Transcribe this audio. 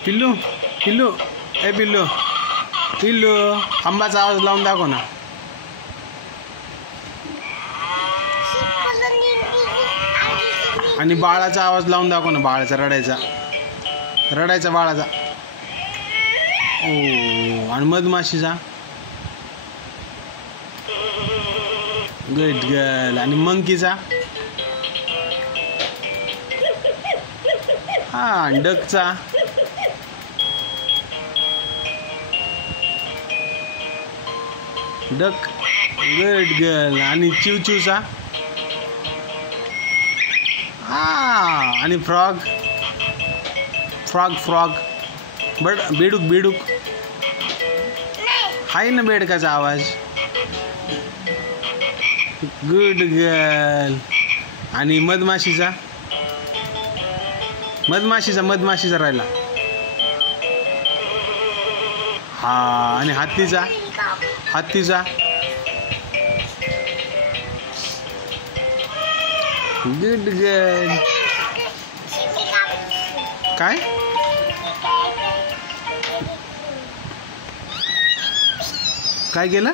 पिल्लू पिल्लू ए पिल्लू पिल्लू खांबाचा आवाज लावून दाखव ना. आणि बाळाचा आवाज लावून दाखव ना. बाळाचा रडायचा रडायचा बाळाचा. ओ आणि मधमाशीचा. Good girl. आणि मंकीचा. हा डकचा. डक. Good girl. आणि चिवचिवचा. हा आणि फ्रॉग. Frog frog. बेडूक बेडूक. हाय ना बेडकाचा आवाज. Good girl. आणि मधमाशीचा. मधमाशीचा राहिला. हा आणि हत्तीचा. Good girl. काय काय केलं.